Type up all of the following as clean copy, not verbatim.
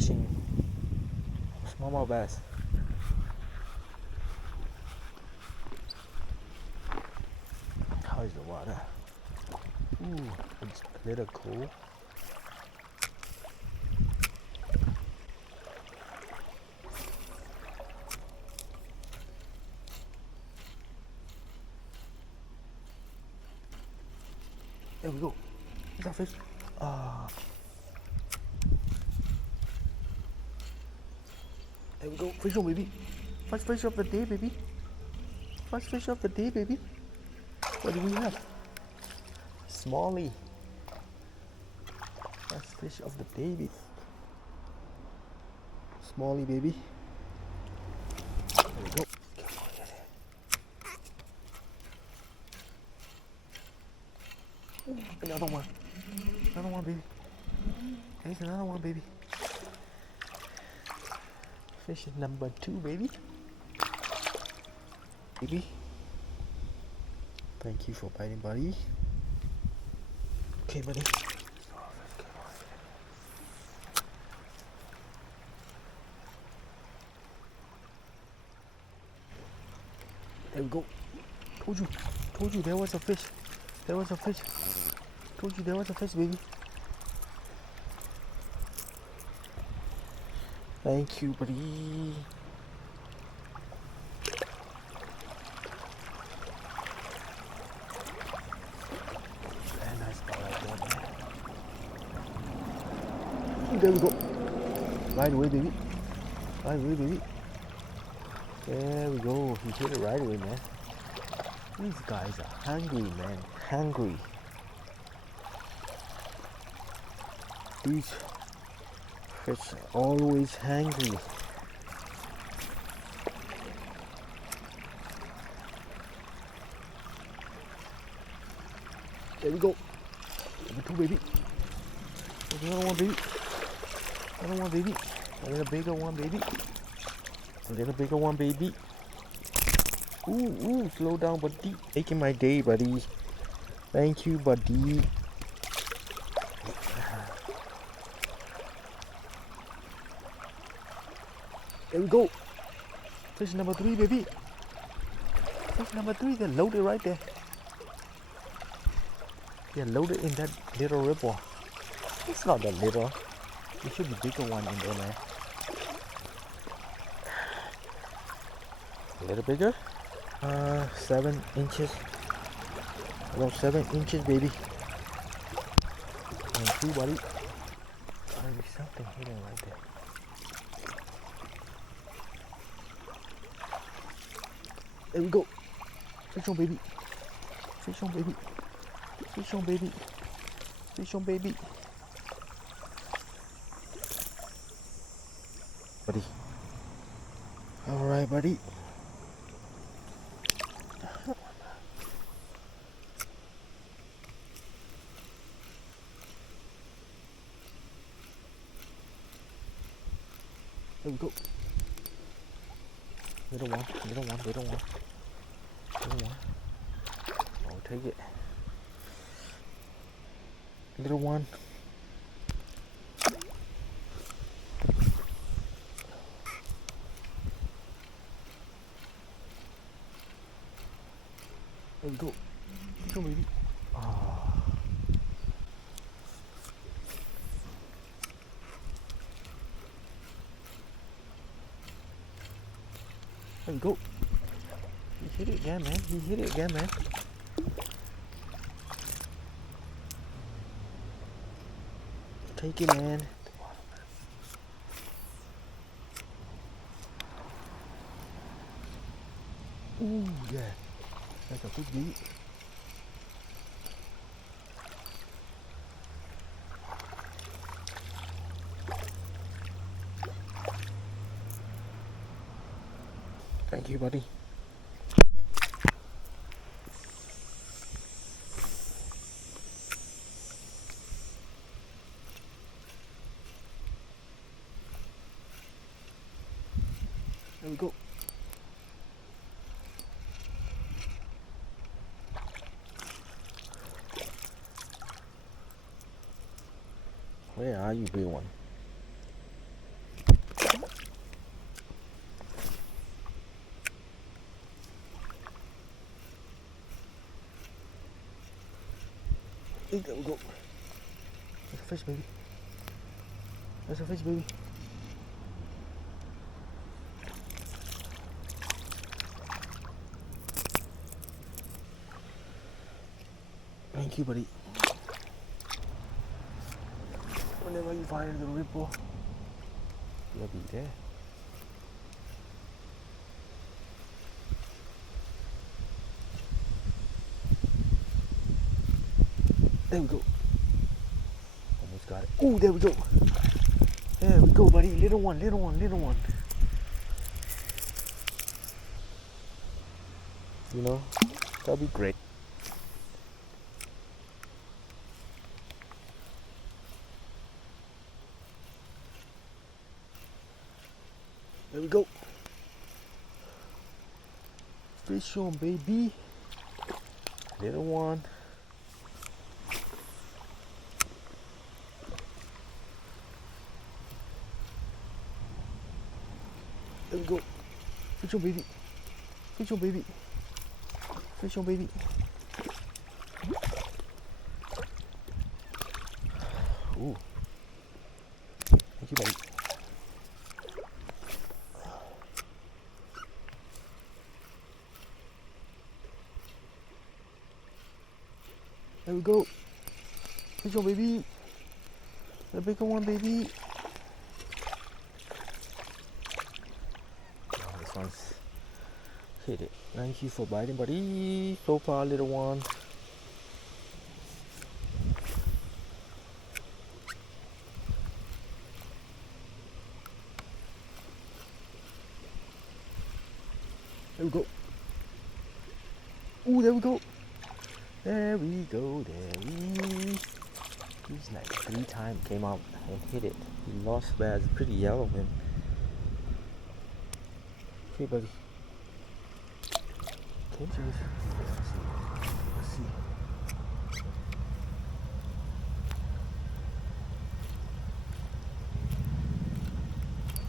fishing smallmouth bass. How is the water? Ooh, it's a little cool. There we go. Is that fish? Ah. There we go. Fish on, baby. First fish of the day, baby. First fish of the day, baby. What do we have? Smallie. First fish of the day, baby. Smallie, baby. There we go. Another one. Another one, baby. There's another one, baby. Fish number 2, baby. Baby. Thank you for biting, buddy. Okay, buddy. There we go. Told you there was a fish. There was a fish. Told you there was a fish, baby. Thank you, buddy. Very nice spot right there, man. There we go. Right away, baby. Right away, baby. There we go. He hit it right away, man. These guys are hungry, man. Hungry. These fish are always hungry. There we go. Number 2, baby. There's another one, baby. Another one, baby. A little bigger one, baby. A little bigger one, baby. Ooh, slow down, buddy. Making my day, buddy. Thank you, buddy. There we go. Fish number 3, baby. Fish number 3, they're loaded right there. They're loaded in that little ripple. It's not that little. There should be bigger one in there, man. A little bigger. 7 inches. About 7 inches, baby. And 2, buddy. There's something hidden right there. There we go. Fish on, baby. Fish on, baby. Fish on, baby. Fish on, baby. Buddy. Alright, buddy. There we go. Little one. I'll take it. Little one. There we go. Come on, baby. Oh. There we go. He hit it again, man. He hit it again, man. Take it, man. Ooh, yeah. That's a good beat. Thank you, buddy. There we go. Where are you, big one? Hey, there we go. That's a fish, baby. That's a fish, baby. Thank you, buddy. Whenever you find the ripple, you'll be there. There we go. Almost got it. Oh, there we go. There we go, buddy. Little one, little one, little one. You know, that'll be great. There we go. Fish on, baby. Little one. There we go. Fish on, baby. Fish on, baby. Fish on, baby. Ooh. Thank you, buddy. There we go. Fish on, baby. The bigger one, baby. Oh, this one's hit it. Thank you for biting, buddy. So far, little one. There we go. Ooh, there we go. There we go, he's like 3 times came out and hit it. He lost bad. It's pretty yellow, man. Okay, buddy. Okay, James. Let's see.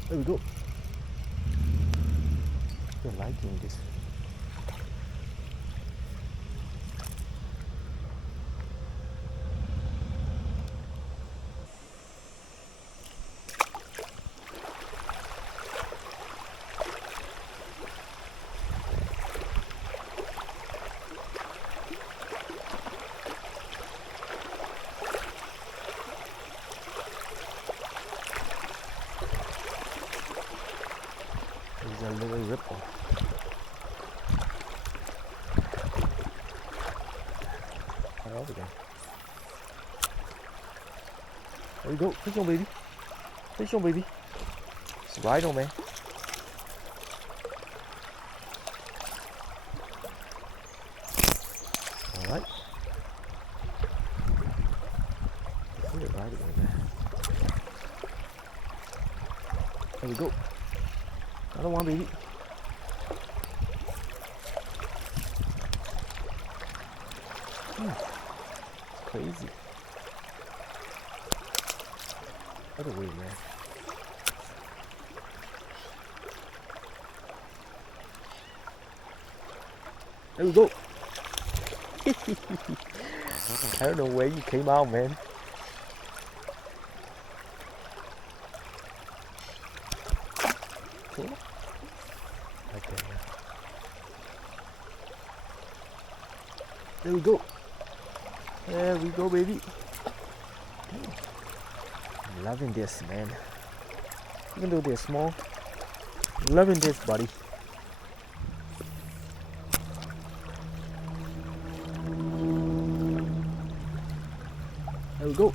There we go. You're liking this. There's a little ripple. Right over there. There we go. Fish on, baby. Fish on, baby. It's right on, man. Alright. Hit it right away, man. There we go. Another one, baby. Crazy. Other way, man. There we go. I don't know where you came out, man. Okay. Okay. There we go. There we go, baby. I'm loving this, man. Even though they're small, I'm loving this, buddy. There we go.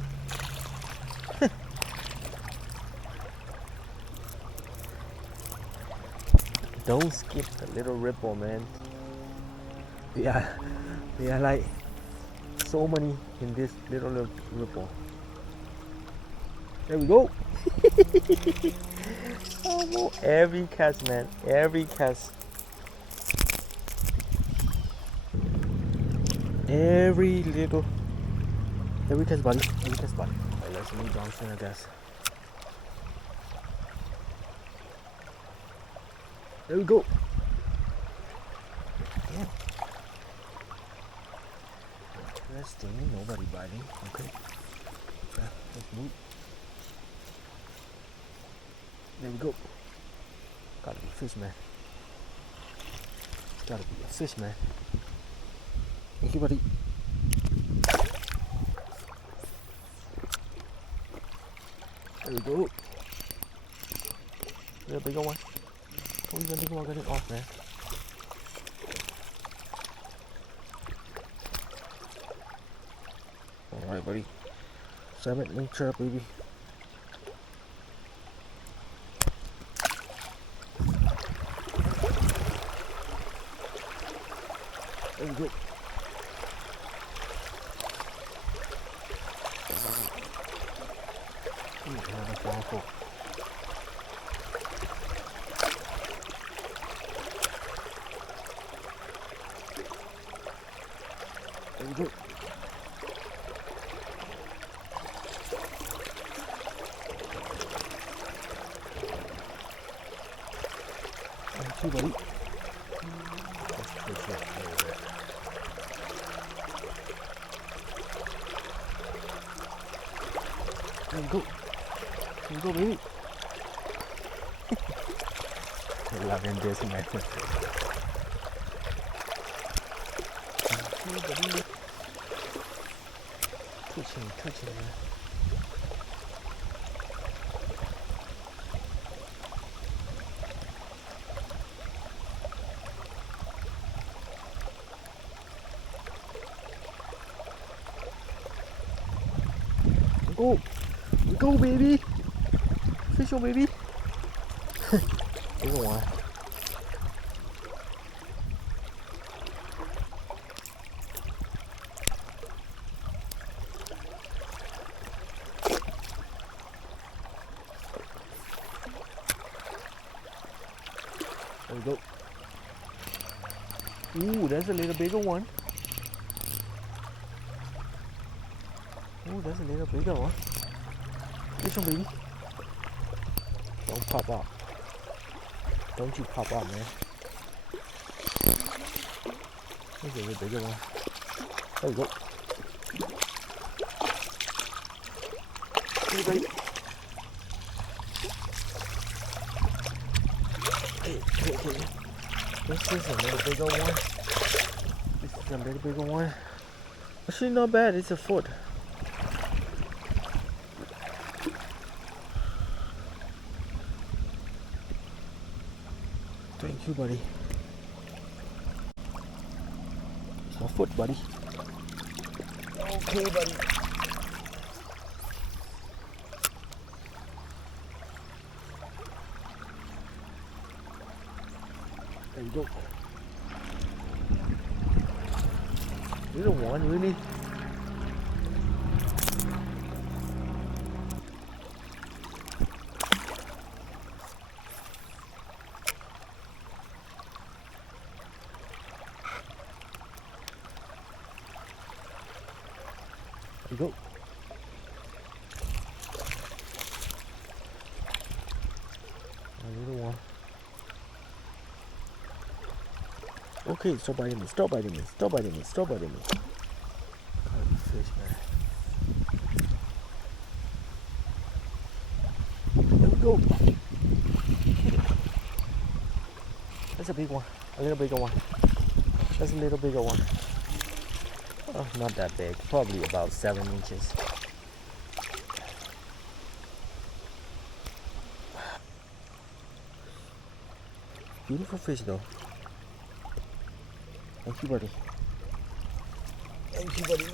Don't skip the little ripple, man. Yeah, they are like so many in this little ripple. There we go. Oh, every cast, man. Every cast. Every cast, buddy. Every cast, buddy. Alright, let's move downstream, I guess. There we go. Yeah. Testing, nobody biting. Okay. Let's move. There we go. Gotta be a fish, man. Gotta be a fish, man. Thank you, buddy. There we go. There, bigger one. Oh, you gonna get it off, man. Alright, buddy. 7-inch trap, baby. There we go. That's awful. There we go. Thank you, buddy. There you go. There you go, baby. I'm loving this, man. Twitching, man. Go! We go, baby! Fish on, baby! Bigger one. There we go. Ooh, that's a little bigger one. Ooh, that's a little bigger one. Fish on, baby. Don't pop out. Don't you pop out, man. Here's a little bigger one. There we go. Hey, baby. Hey. This is a little bigger one. This is a little bigger one. Actually, not bad. It's a foot. Thank you, buddy. It's my foot, buddy. Okay, buddy. There you go. Little one, really? There you go. A little one. Okay, stop biting me, stop biting me, stop biting me, stop biting me. Gotta be fish, man. There we go. That's a big one. A little bigger one. That's a little bigger one. Oh, not that big. Probably about 7 inches. Beautiful fish, though. Thank you, buddy. Thank you, buddy.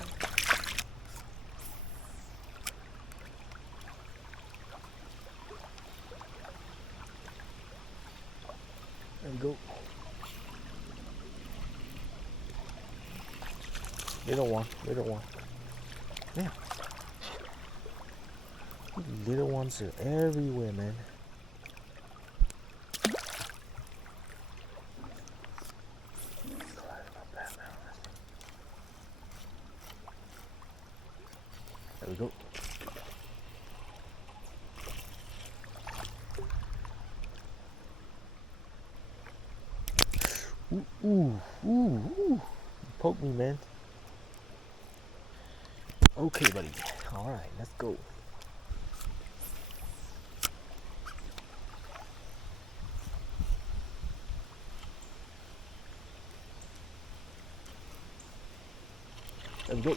There we go. Little one, little one. Yeah. Little ones are everywhere, man. There we go. Ooh. Poke me, man. Okay, buddy. All right, let's go. There we go.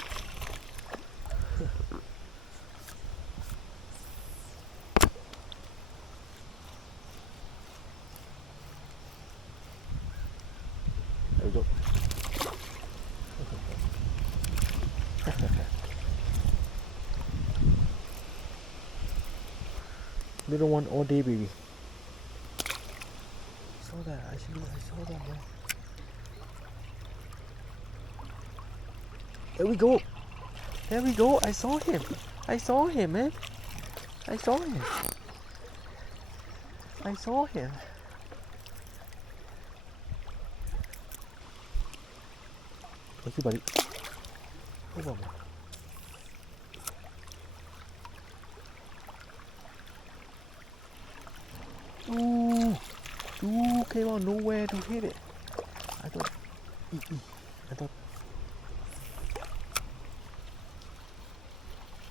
There we go. Little one all day, baby. Saw that. I saw that, man. There we go. There we go. I saw him. I saw him, man. I saw him. I saw him. Thank you, buddy. Hold on, man. Ooh, came out nowhere to hit it. I thought.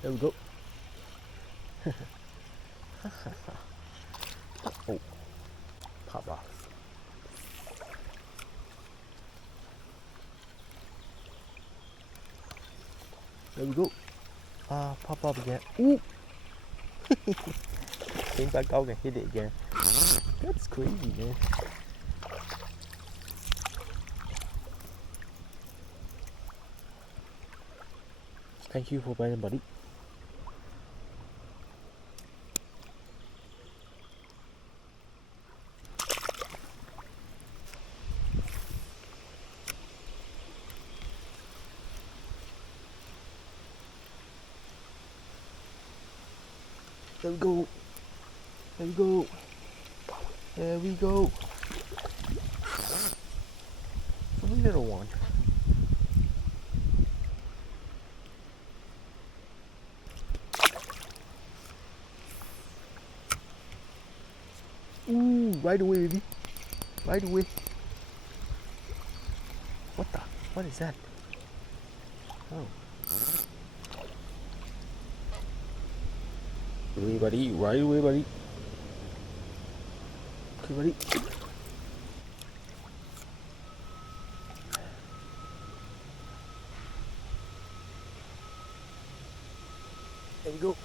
There we go. Oh, pop off. There we go. Pop up again. Ooh! Came back out and hit it again. That's crazy, man. Thank you for biting, buddy. There we go. There we go. There we go. Only little one. Ooh, right away, baby. Right away. What the? What is that? Oh. Right away, buddy. Right away, buddy. Okay, buddy. There we go.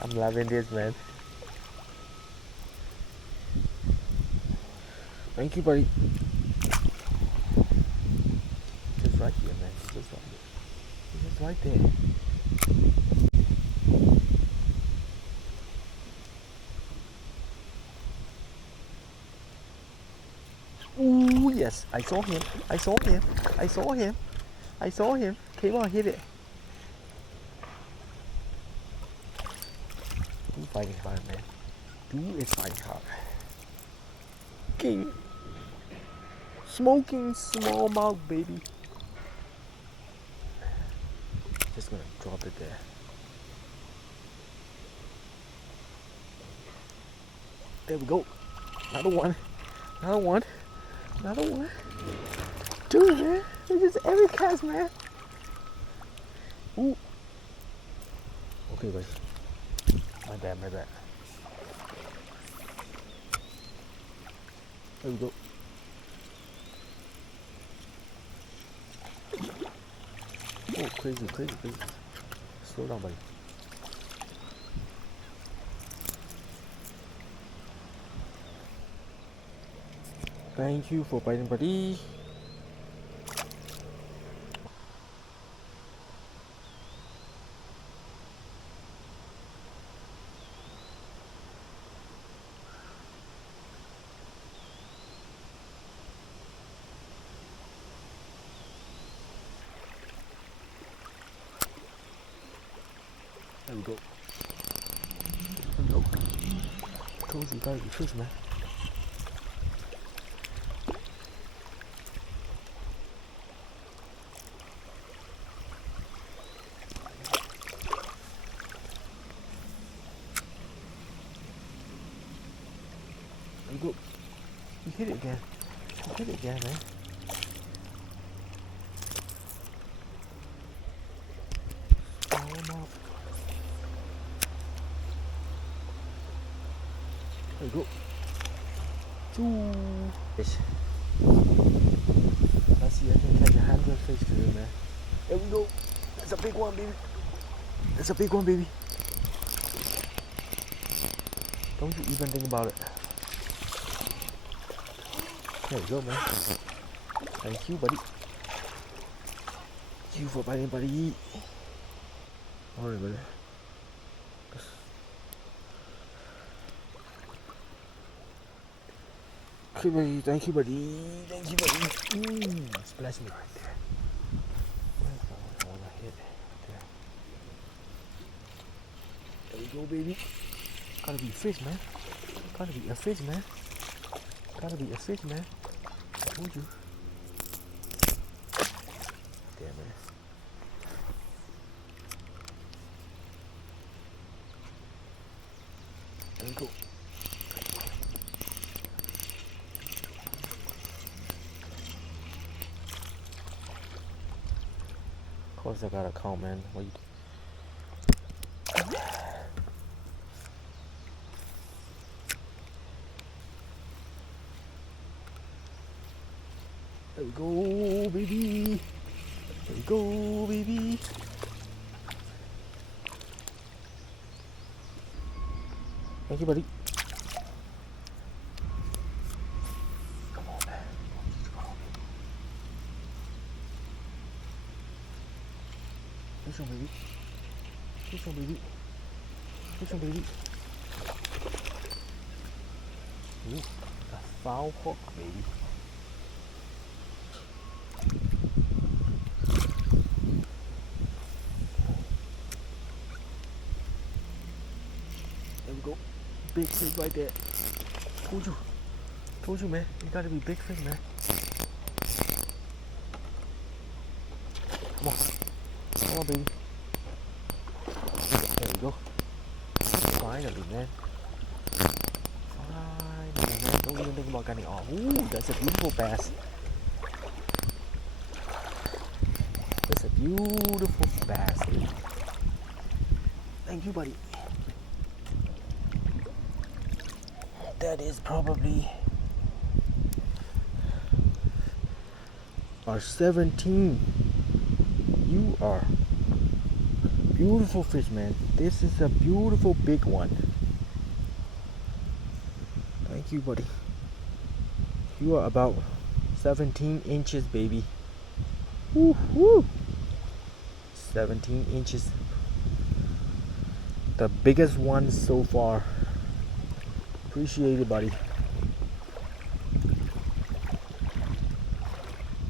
I'm loving this, man. Thank you, buddy. Just right here, man. Just right here. Just right there. Ooh, yes. I saw him. I saw him. I saw him. I saw him. Came on, hit it. Dude fighting hard, man. Dude is fighting hard. King. Smoking smallmouth, baby. Just gonna drop it there. There we go. Another one. Another one. Another one. Dude, man. It's just every cast, man. Ooh. Okay, guys. My bad, my bad. There we go. Oh, crazy, crazy, crazy. Slow down, buddy. Thank you for biting, buddy. There we go. There we go. Told you gotta be fish, man. There we go. You hit it again. You hit it again, man. There we go. Two fish. Let's see, I can catch 100 fish today, man. There we go. That's a big one, baby. That's a big one, baby. Don't you even think about it. There you go, man. Thank you, buddy. Thank you for biting, buddy. Alright, buddy. Okay, buddy. Thank you, buddy. Thank you, buddy. Splash me right there. I want to hit there. There we go, baby. Gotta be a fish, man. Gotta be a fish, man. Gotta be a fish, man. I told you. Damn it. There we go. Of course I gotta count, man. What you There we go, baby. There we go, baby. Thank you, buddy. Come on, man. Come on. Fish on, baby. Fish on, baby. Fish on, baby. Ooh, a foul hook, baby. There we go. Big fish right there. Told you, man. You gotta be big fish, man. Come on. Come on, baby. There we go. Finally, man. Finally, man. Don't even think about getting off. Ooh, that's a beautiful bass. That's a beautiful bass. Thank you, buddy. That is probably our 17. You are beautiful fish, man. This is a beautiful big one. Thank you, buddy. You are about 17 inches, baby. Woo woo. 17 inches. The biggest one so far. Appreciate it, buddy.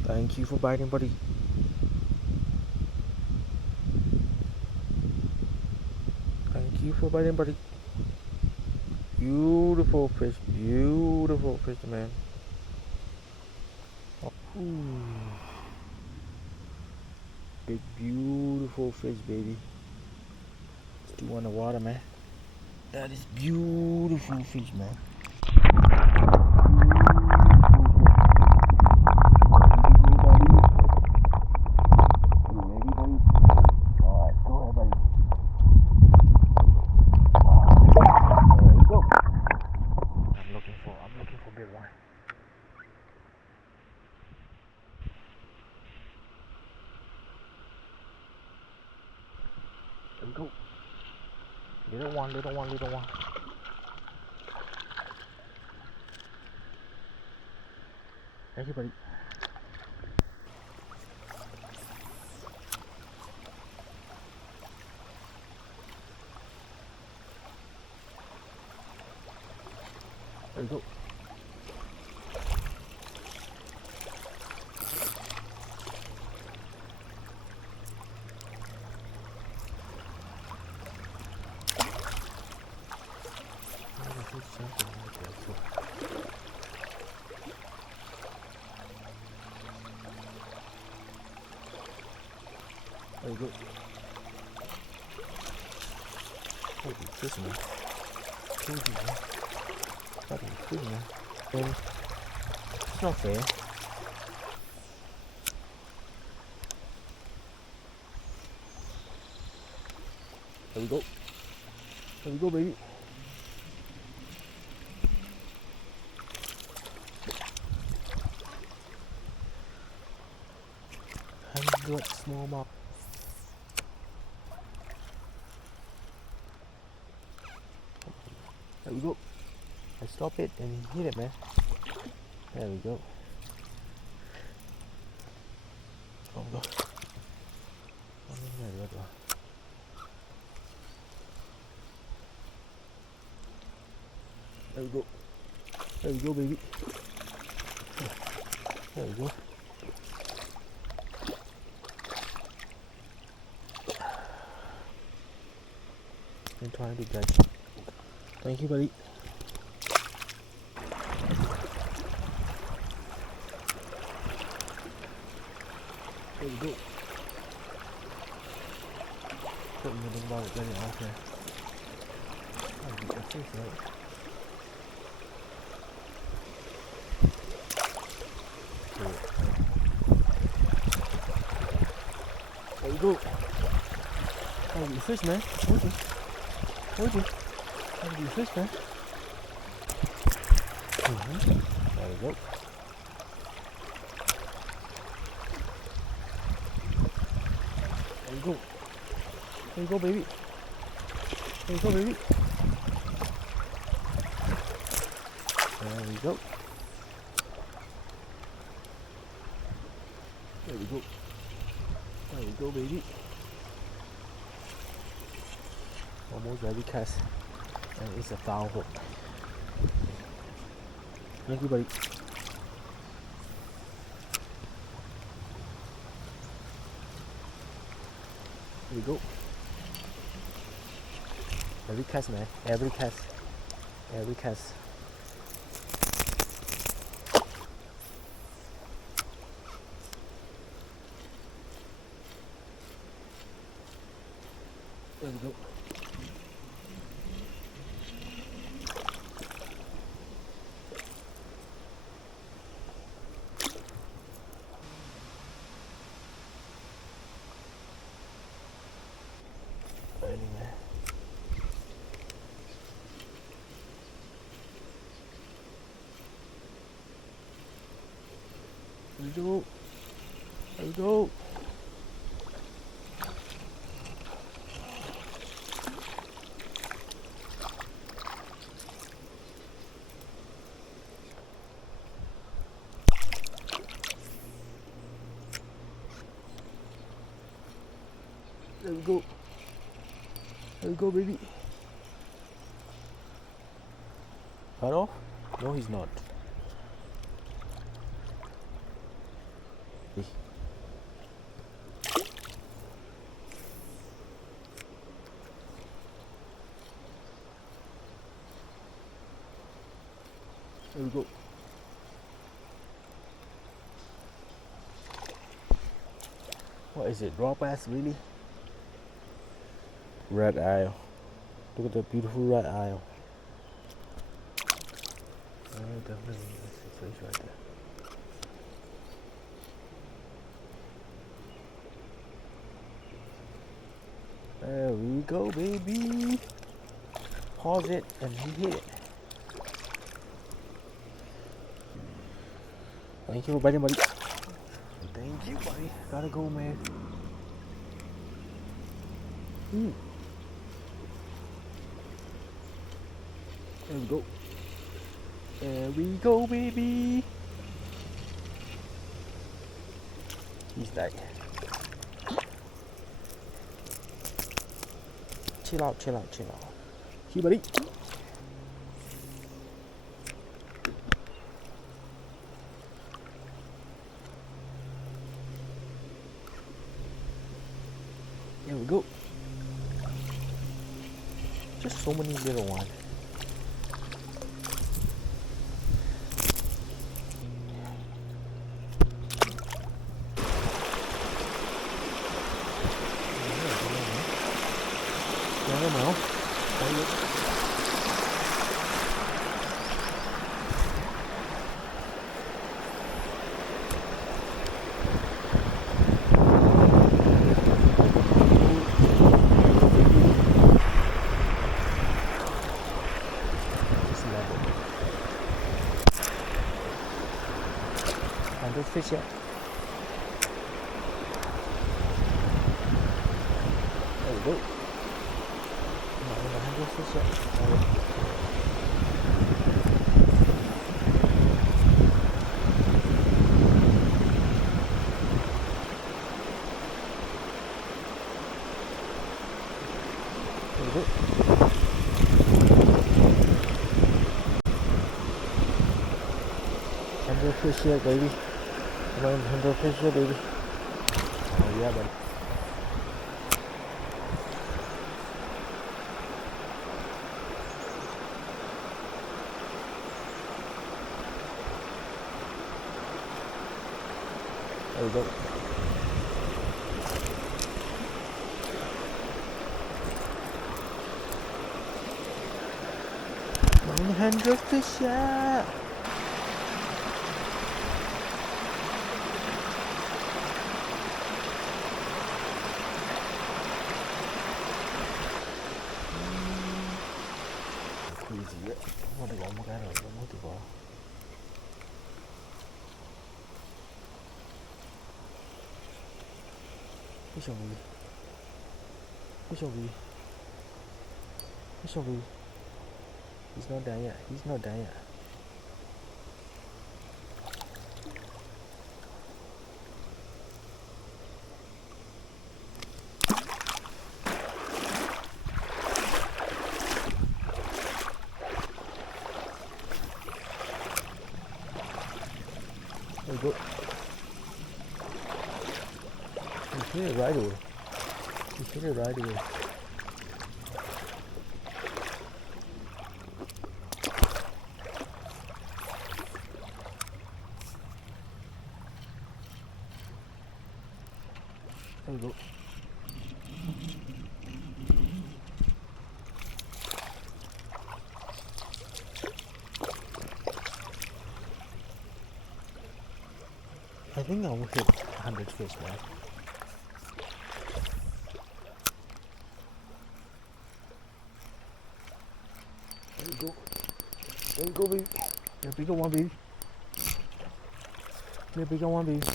Thank you for biting, buddy. Thank you for biting, buddy. Beautiful fish, man. Ooh. Big, beautiful fish, baby. Still on the water, man. That is beautiful fish, man. Go. Little one. Thank you, buddy. There you go. There you go. Holy fish, man. Told you, man. Gotta be fish, man. And it's not fair. There we go. There we go, baby. 100 smallmouth. There we go. I stop it and hit it, man. There we go. There we go. There we go, baby. There we go. I'm trying to catch. Thank you, buddy. There we go. Putting the ball at getting off here. I'll get the fish right. There we go. I'll get the fish, man. Told you. I'll get the fish, man. There we go. There you go. There you go, baby. There you go, baby. There we go. There we go. There we go, baby. Almost ready cast. And it's a foul hook. Thank you, buddy. There we go. Every cast, man. Every cast. Every cast. There we go. There we go. There we go. There we go. There we go, baby. Cut off? No, he's not. There we go. What is it? Raw bass, really? Red eye. Look at the beautiful red eye. Oh, definitely. That's the fish right there. There we go, baby. Pause it and he hit it. Thank you for biting, buddy. Thank you, buddy. Gotta go, man. There we go. There we go, baby. He's dead. Chill out, chill out, chill out. Here, buddy. There we go. Just so many little ones. Fish yet. fish up. There we go. 100 fish here, baby. 100 fish here, baby. Oh yeah, buddy. There we go. $100 fish, yeah. Crazy, what the one more guy on the motor. Fish on me. Fish on me. Fish on me. He's not done yet. He's not done yet. There we go. He hit it right away. He hit it right away. There we go. I think I will hit 100 fish, man. There we go. There we go, baby. Little bigger one, baby. Little bigger one, baby.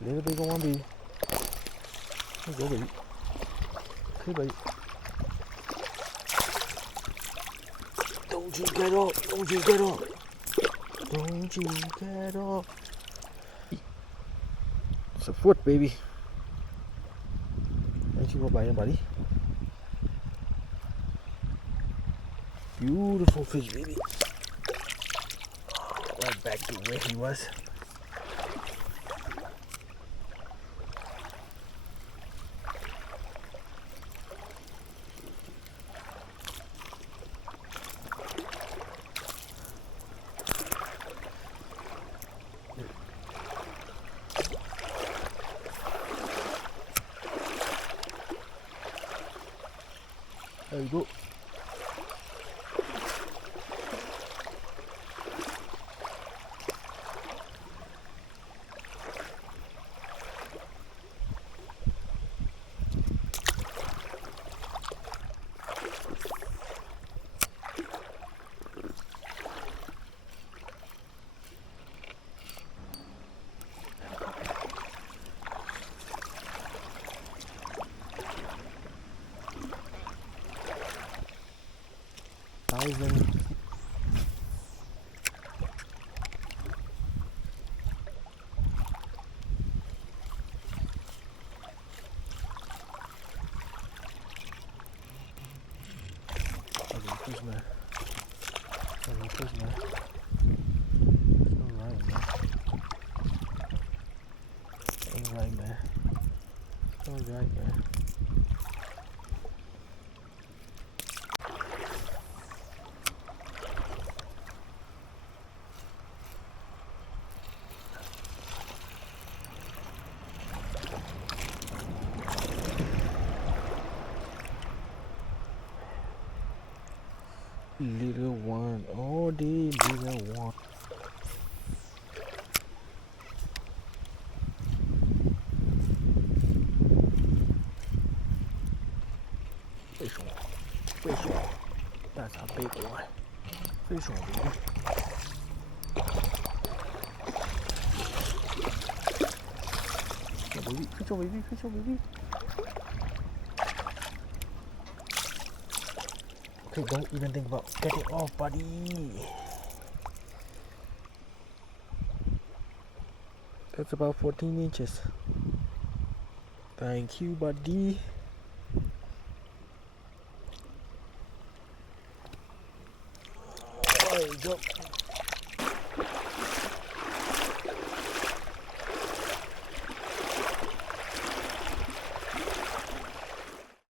Little bigger one, baby. There we go, baby. Okay, baby. Don't you get up. Don't you get up. Don't you get up. It's a foot, baby. Thank you for buying, buddy. Beautiful fish, baby. Right back to where he was. There you go. Thousand. Fish, man. Fish, man. Alright, man. Alright, man. Alright, man. Little one, oh the little one. Fish on, fish on. That's a big one. Fish on, baby. Fish on, baby. Fish on, baby. Okay, don't even think about getting off, buddy. That's about 14 inches. Thank you, buddy. There you go.